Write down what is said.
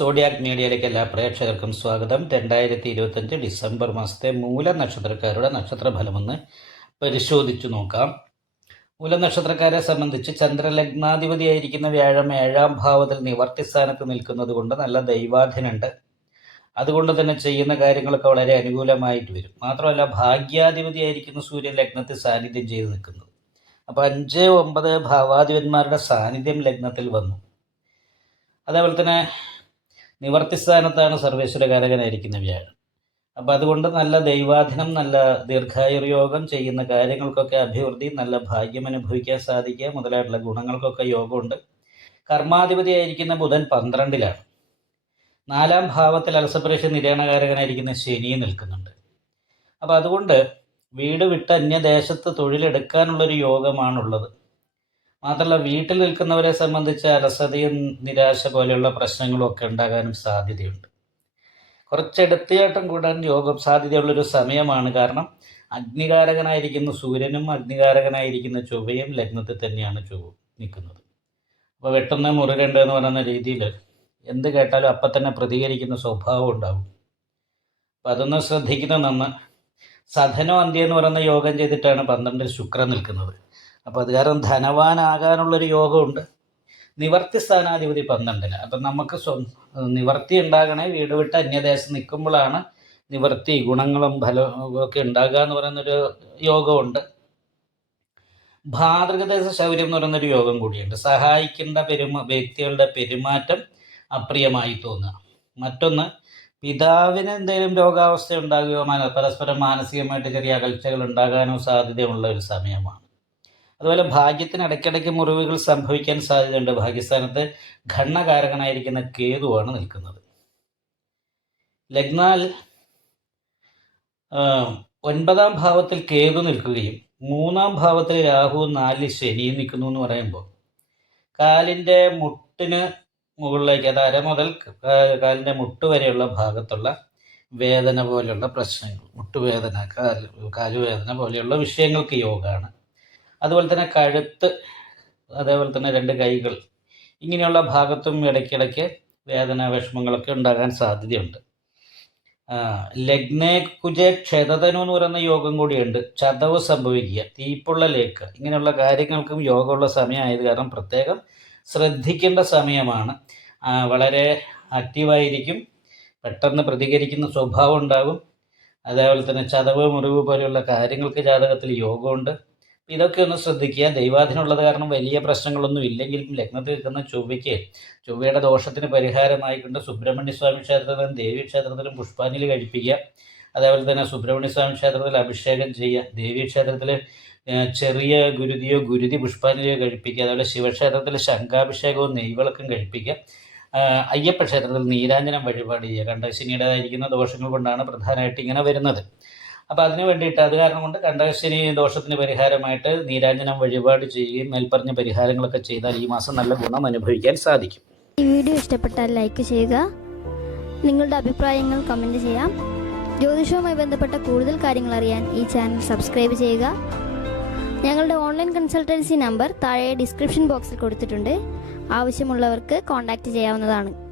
Zodiac മീഡിയയിലേക്ക് എല്ലാ പ്രേക്ഷകർക്കും സ്വാഗതം. രണ്ടായിരത്തി ഇരുപത്തഞ്ച് ഡിസംബർ മാസത്തെ മൂല നക്ഷത്രക്കാരുടെ നക്ഷത്രഫലമെന്ന് പരിശോധിച്ചു നോക്കാം. മൂല നക്ഷത്രക്കാരെ സംബന്ധിച്ച് ചന്ദ്രലഗ്നാധിപതിയായിരിക്കുന്ന വ്യാഴം ഏഴാം ഭാവത്തിൽ നിവർത്തി സ്ഥാനത്ത് നിൽക്കുന്നത് കൊണ്ട് നല്ല ദൈവാധീനുണ്ട് അതുകൊണ്ട് തന്നെ ചെയ്യുന്ന കാര്യങ്ങളൊക്കെ വളരെ അനുകൂലമായിട്ട് വരും. മാത്രമല്ല ഭാഗ്യാധിപതിയായിരിക്കുന്ന സൂര്യൻ ലഗ്നത്തിൽ സാന്നിധ്യം ചെയ്ത് നിൽക്കുന്നത്. അപ്പോൾ അഞ്ച് ഒമ്പത് ഭാവാധിപന്മാരുടെ സാന്നിധ്യം ലഗ്നത്തിൽ വന്നു. അതേപോലെ തന്നെ നിവർത്തി സ്ഥാനത്താണ് സർവേശ്വരകാരകനായിരിക്കുന്ന വ്യാഴം അപ്പോൾ അതുകൊണ്ട് നല്ല ദൈവാധീനം നല്ല ദീർഘായുർയോഗം ചെയ്യുന്ന കാര്യങ്ങൾക്കൊക്കെ അഭിവൃദ്ധി നല്ല ഭാഗ്യം അനുഭവിക്കാൻ സാധിക്കുക മുതലായിട്ടുള്ള ഗുണങ്ങൾക്കൊക്കെ യോഗമുണ്ട്. കർമാധിപതിയായിരിക്കുന്ന ബുധൻ പന്ത്രണ്ടിലാണ്. നാലാം ഭാവത്തിൽ അലസപരീക്ഷ നിര്യാണകാരകനായിരിക്കുന്ന ശനി നിൽക്കുന്നുണ്ട്. അപ്പോൾ അതുകൊണ്ട് വീട് വിട്ട് അന്യദേശത്ത് തൊഴിലെടുക്കാനുള്ളൊരു യോഗമാണുള്ളത്. മാത്രമല്ല വീട്ടിൽ നിൽക്കുന്നവരെ സംബന്ധിച്ച് അലസതയും നിരാശ പോലെയുള്ള പ്രശ്നങ്ങളും ഒക്കെ ഉണ്ടാകാനും സാധ്യതയുണ്ട്. കുറച്ച് കൂടാൻ യോഗം സാധ്യതയുള്ളൊരു സമയമാണ് കാരണം അഗ്നികാരകനായിരിക്കുന്ന സൂര്യനും അഗ്നികാരകനായിരിക്കുന്ന ചൊവ്വയും ലഗ്നത്തിൽ തന്നെയാണ് ചൊവ്വ നിൽക്കുന്നത്. അപ്പോൾ വെട്ടുന്ന മുറുകണ്ട് എന്ന് പറയുന്ന രീതിയിൽ എന്ത് കേട്ടാലും അപ്പം തന്നെ പ്രതികരിക്കുന്ന സ്വഭാവം ഉണ്ടാകും അപ്പം അതൊന്ന് ശ്രദ്ധിക്കുന്ന നമ്മൾ സധനോ അന്ത്യ എന്ന് പറയുന്ന യോഗം ചെയ്തിട്ടാണ് പന്ത്രണ്ടിൽ ശുക്രൻ നിൽക്കുന്നത്. അപ്പോൾ അത് കാരണം ധനവാനാകാനുള്ളൊരു യോഗമുണ്ട്. നിവർത്തി സ്ഥാനാധിപതി പന്ത്രണ്ടിന്. അപ്പം നമുക്ക് സ്വ നിവർത്തി ഉണ്ടാകണേ വീട് വിട്ട് അന്യദേശം നിൽക്കുമ്പോഴാണ് നിവർത്തി ഗുണങ്ങളും ഫലവും ഒക്കെ ഉണ്ടാകുക എന്ന് പറയുന്നൊരു യോഗമുണ്ട്. ഭാതൃകദേശ ശൗര്യം എന്ന് പറയുന്നൊരു യോഗം കൂടിയുണ്ട്. സഹായിക്കേണ്ട പെരുമ വ്യക്തികളുടെ പെരുമാറ്റം അപ്രിയമായി തോന്നുക. മറ്റൊന്ന് പിതാവിന് എന്തെങ്കിലും രോഗാവസ്ഥ ഉണ്ടാകുകയോ പരസ്പരം മാനസികമായിട്ട് ചെറിയ അകൽച്ചകൾ ഉണ്ടാകാനോ സാധ്യതയുള്ള ഒരു സമയമാണ്. അതുപോലെ ഭാഗ്യത്തിന് ഇടയ്ക്കിടയ്ക്ക് മുറിവുകൾ സംഭവിക്കാൻ സാധ്യതയുണ്ട്. ഭാഗ്യസ്ഥാനത്ത് ഘണ്ണകാരകനായിരിക്കുന്ന കേതുവാണ് നിൽക്കുന്നത്. ലഗ്നാൽ ഒൻപതാം ഭാവത്തിൽ കേതു നിൽക്കുകയും മൂന്നാം ഭാവത്തിൽ രാഹു നാലിൽ ശനിയും നിൽക്കുന്നു എന്ന് പറയുമ്പോൾ കാലിന്റെ മുട്ടിന് മുകളിലേക്ക് അത് അര മുതൽ കാലിന്റെ മുട്ട് വരെയുള്ള ഭാഗത്തുള്ള വേദന പോലെയുള്ള പ്രശ്നങ്ങൾ മുട്ടുവേദന കാൽ കാലുവേദന പോലെയുള്ള വിഷയങ്ങൾക്ക് യോഗമാണ്. അതുപോലെ തന്നെ കഴുത്ത് അതേപോലെ തന്നെ രണ്ട് കൈകൾ. ഇങ്ങനെയുള്ള ഭാഗത്തും ഇടയ്ക്കിടയ്ക്ക് വേദന വിഷമങ്ങളൊക്കെ ഉണ്ടാകാൻ സാധ്യതയുണ്ട്. ലഗ്നേ കുജേ ക്ഷതതനു എന്ന് പറയുന്ന യോഗം കൂടിയുണ്ട്. ചതവ് സംഭവിക്കുക തീപ്പുള്ള ലേക്ക് ഇങ്ങനെയുള്ള കാര്യങ്ങൾക്കും യോഗമുള്ള സമയമായത് കാരണം പ്രത്യേകം ശ്രദ്ധിക്കേണ്ട സമയമാണ്. വളരെ ആക്റ്റീവായിരിക്കും. പെട്ടെന്ന് പ്രതികരിക്കുന്ന സ്വഭാവം ഉണ്ടാകും. അതേപോലെ തന്നെ ചതവ് മുറിവ് പോലെയുള്ള കാര്യങ്ങൾക്ക് ജാതകത്തിൽ യോഗമുണ്ട്. ഇതൊക്കെ ഒന്ന് ശ്രദ്ധിക്കുക. ദൈവാധീനമുള്ളത് കാരണം വലിയ പ്രശ്നങ്ങളൊന്നും ഇല്ലെങ്കിലും ലഗ്നത്തിൽ നിൽക്കുന്ന ചൊവ്വയ്ക്ക് ചൊവ്വയുടെ ദോഷത്തിന് പരിഹാരമായിക്കൊണ്ട് സുബ്രഹ്മണ്യ സ്വാമി ക്ഷേത്രത്തിലും ദേവി ക്ഷേത്രത്തിലും പുഷ്പാഞ്ജലി കഴിപ്പിക്കുക. അതേപോലെ തന്നെ സുബ്രഹ്മണ്യ സ്വാമി ക്ഷേത്രത്തിൽ അഭിഷേകം ചെയ്യുക. ദേവി ക്ഷേത്രത്തിൽ ചെറിയ ഗുരുതിയോ ഗുരുതി പുഷ്പാഞ്ജലിയോ കഴിപ്പിക്കുക. അതുപോലെ ശിവക്ഷേത്രത്തിൽ ശംഖാഭിഷേകവും നെയ്വിളക്കും കഴിപ്പിക്കുക. അയ്യപ്പ ക്ഷേത്രത്തിൽ നീരാഞ്ജനം വഴിപാട് ചെയ്യുക. കണ്ടശനിയുടേതായിരിക്കുന്ന ദോഷങ്ങൾ കൊണ്ടാണ് പ്രധാനമായിട്ട് ഇങ്ങനെ വരുന്നത്. അപ്പോൾ അതിനു വേണ്ടിയിട്ട് അത് കാരണം കൊണ്ട് കണ്ടകശനി ദോഷത്തിന് പരിഹാരമായിട്ട് നീരാഞ്ജനം വഴിപാട് ചെയ്യുകയും മേൽപ്പറഞ്ഞ പരിഹാരങ്ങളൊക്കെ ചെയ്താൽ ഈ മാസം നല്ല ഗുണം അനുഭവിക്കാൻ സാധിക്കും. ഈ വീഡിയോ ഇഷ്ടപ്പെട്ടാൽ ലൈക്ക് ചെയ്യുക. നിങ്ങളുടെ അഭിപ്രായങ്ങൾ കമന്റ് ചെയ്യാം. ജ്യോതിഷവുമായി ബന്ധപ്പെട്ട കൂടുതൽ കാര്യങ്ങൾ അറിയാൻ ഈ ചാനൽ സബ്സ്ക്രൈബ് ചെയ്യുക. ഞങ്ങളുടെ ഓൺലൈൻ കൺസൾട്ടൻസി നമ്പർ താഴെ ഡിസ്ക്രിപ്ഷൻ ബോക്സിൽ കൊടുത്തിട്ടുണ്ട്. ആവശ്യമുള്ളവർക്ക് കോൺടാക്റ്റ് ചെയ്യാവുന്നതാണ്.